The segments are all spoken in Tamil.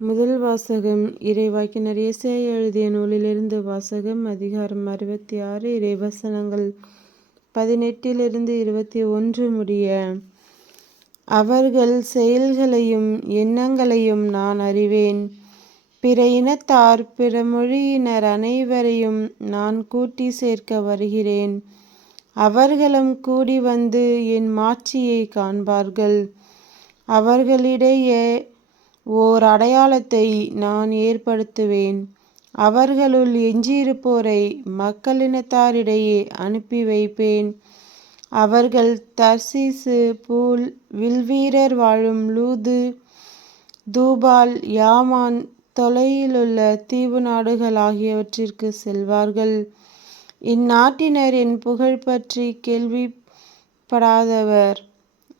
முதல் வாசகம் இறைவாக்கினர் இயேசாயா எழுதிய நூலிலிருந்து வாசகம் அதிகாரம் அறுபத்தி ஆறு இறைவசனங்கள் பதினெட்டிலிருந்து இருபத்தி ஒன்று முடிய அவர்கள் செயல்களையும் எண்ணங்களையும் நான் அறிவேன். பிற இனத்தார் பிற மொழியினர் அனைவரையும் நான் கூட்டி சேர்க்க வருகிறேன். அவர்களும் கூடி வந்து என் மாட்சியை காண்பார்கள். அவர்களிடையே ஓர் அடையாளத்தை நான் ஏற்படுத்துவேன். அவர்களுள் எஞ்சியிருப்போரை மக்களினத்தாரிடையே அனுப்பி வைப்பேன். அவர்கள் தர்சீசு பூல் வில்வீரர் வாழும் லூது தூபால் யாமான் தொலையிலுள்ள தீவு நாடுகள் ஆகியவற்றிற்கு செல்வார்கள். இந்நாட்டினரின் புகழ் பற்றி கேள்விப்படாதவர்.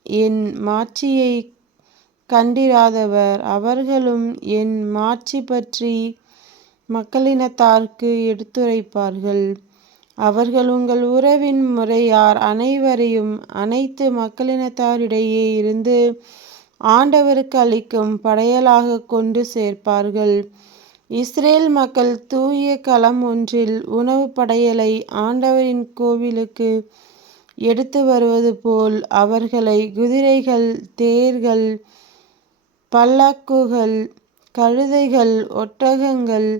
என் மாட்சியை கண்டிராதவர். அவர்களும் என் மாட்சி பற்றி மக்களினத்தார்க்கு எடுத்துரைப்பார்கள். அவர்கள் உங்கள் உறவின் முறையார் அனைவரையும் அனைத்து மக்களினத்தாரிடையே இருந்து ஆண்டவருக்கு அளிக்கும் படையலாக கொண்டு சேர்ப்பார்கள். இஸ்ரேல் மக்கள் தூய களம் ஒன்றில் உணவு படையலை ஆண்டவரின் கோவிலுக்கு எடுத்து வருவது போல் அவர்களை குதிரைகள் தேர்கள் பல்லாக்குகள் கழுதைகள் ஒட்டகங்கள்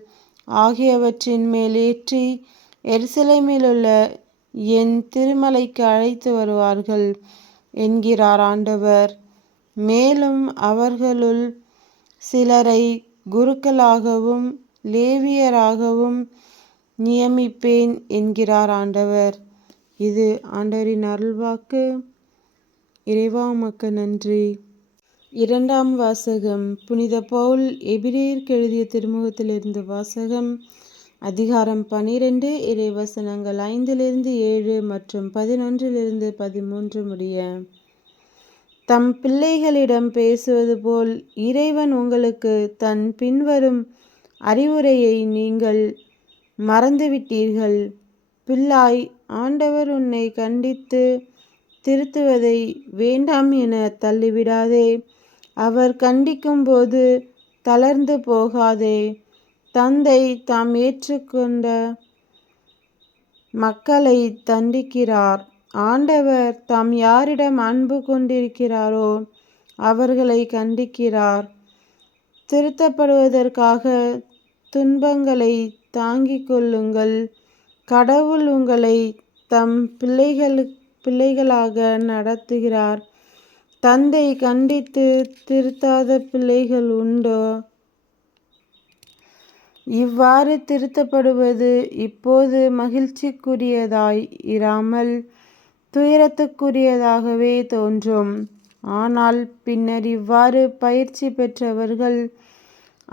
ஆகியவற்றின் மேல் ஏற்றி எருசலேமிலுள்ள என் திருமலைக்கு அழைத்து வருவார்கள் என்கிறார் ஆண்டவர். மேலும் அவர்களுள் சிலரை குருக்களாகவும் லேவியராகவும் நியமிப்பேன் என்கிறார் ஆண்டவர். இது ஆண்டவரின் அருள்வாக்கு. இறைவா உமக்கு நன்றி. இரண்டாம் வாசகம். புனித பவுல் எபிரேயர்க்கு எழுதிய திருமுகத்திலிருந்து வாசகம். அதிகாரம் பனிரெண்டு இறைவசனங்கள் ஐந்திலிருந்து ஏழு மற்றும் பதினொன்றிலிருந்து பதிமூன்று முடிய தம் பிள்ளைகளிடம் பேசுவது போல் இறைவன் உங்களுக்கு தன் பின்வரும் அறிவுரையை நீங்கள் மறந்துவிட்டீர்கள். பிள்ளாய் ஆண்டவர் உன்னை கண்டித்து திருத்துவதை வேண்டாம் என தள்ளிவிடாதே. அவர் கண்டிக்கும்போது தளர்ந்து போகாதே. தந்தை தாம் ஏற்றுக்கொண்ட மக்களை தண்டிக்கிறார். ஆண்டவர் தாம் யாரிடம் அன்பு கொண்டிருக்கிறாரோ அவர்களை கண்டிக்கிறார். திருத்தப்படுவதற்காக துன்பங்களை தாங்கிக் கொள்ளுங்கள். கடவுள் உங்களை தம் பிள்ளைகள் பிள்ளைகளாக நடத்துகிறார். தந்தை கண்டித்து திருத்தாத பிள்ளைகள் உண்டோ? இவ்வாறு திருத்தப்படுவது இப்போது மகிழ்ச்சிக்குரியதாய் இராமல் துயரத்துக்குரியதாகவே தோன்றும். ஆனால் பின்னர் இவ்வாறு பயிற்சி பெற்றவர்கள்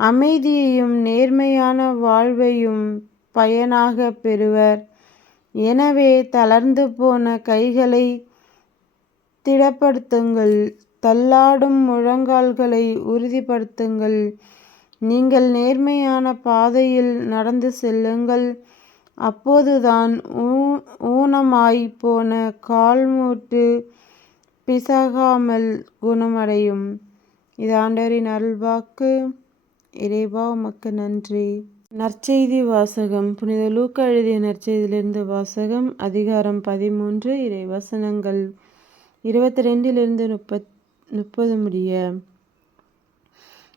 அமைதியையும் நேர்மையான வாழ்வையும் பயனாக பெறுவர். எனவே தளர்ந்து போன கைகளை திடப்படுத்துங்கள். தள்ளாடும் முழங்கால்களை உறுதிப்படுத்துங்கள். நீங்கள் நேர்மையான பாதையில் நடந்து செல்லுங்கள். அப்போதுதான் ஊனமாய் போன கால்மூட்டு பிசகாமல் குணமடையும். இது ஆண்டவரின் அருள்வாக்கு. இறைவா உமக்கு நன்றி. நற்செய்தி வாசகம். புனித லூக்க எழுதிய நற்செய்தியிலிருந்து வாசகம் அதிகாரம் பதிமூன்று இறை வசனங்கள் இருபத்தி ரெண்டிலிருந்து முப்பத் முப்பது முடிய.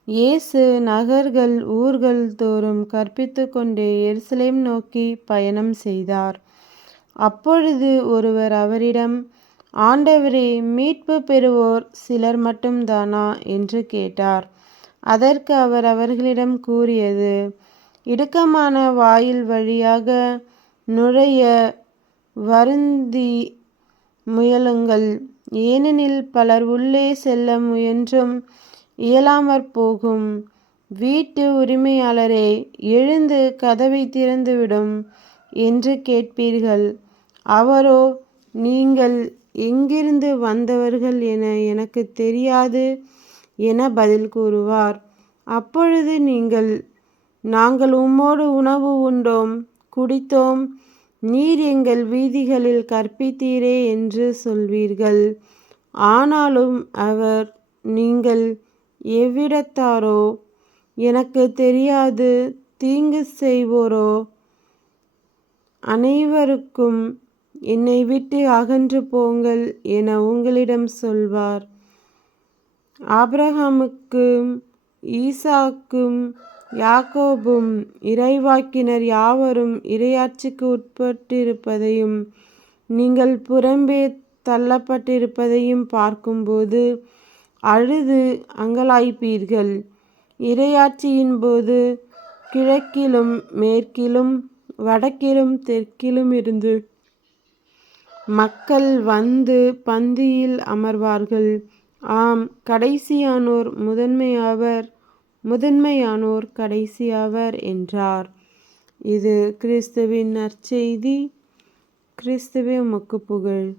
இயேசு நகர்கள் ஊர்கள் தோறும் கற்பித்து கொண்டே எருசலேம் நோக்கி பயணம் செய்தார். அப்பொழுது ஒருவர் அவரிடம் ஆண்டவரே மீட்பு பெறுவோர் சிலர் மட்டும்தானா? என்று கேட்டார். அதற்கு அவர் அவர்களிடம் கூறியது இடுக்கமான வாயில் வழியாக நுழைய வருந்தி முயலுங்கள். ஏனெனில் பலர் உள்ளே செல்ல முயன்றும் இயலாமற் போகும். வீட்டு உரிமையாளரே எழுந்து கதவை திறந்துவிடும் என்று கேட்பீர்கள். அவரோ நீங்கள் எங்கிருந்து வந்தவர்கள் என எனக்கு தெரியாது என பதில் கூறுவார். அப்பொழுது நீங்கள் நாங்கள் உம்மோடு உணவு உண்டோம் குடித்தோம் நீர் எங்கள் வீதிகளில் கற்பித்தீரே என்று சொல்வீர்கள். ஆனாலும் அவர் நீங்கள் எவ்விடத்தாரோ? எனக்கு தெரியாது. தீங்கு செய்வோரோ? அனைவருக்கும் என்னை விட்டு அகன்று போங்கள் என உங்களிடம் சொல்வார். ஆப்ரஹாமுக்கும் ஈசாக்கும் யாக்கோபும் இறைவாக்கினர் யாவரும் இரையாட்சிக்கு உட்பட்டிருப்பதையும் நீங்கள் புறம்பே தள்ளப்பட்டிருப்பதையும் பார்க்கும்போது அழுது அங்கலாய்ப்பீர்கள். இரையாட்சியின் போது கிழக்கிலும் மேற்கிலும் வடக்கிலும் தெற்கிலும் இருந்து மக்கள் வந்து பந்தியில் அமர்வார்கள். ஆம் கடைசியானோர் முதன்மையாவர் முதன்மையானோர் கடைசியாவர் என்றார். இது கிறிஸ்துவின் நற்செய்தி. கிறிஸ்துவே உமக்கு புகழ்.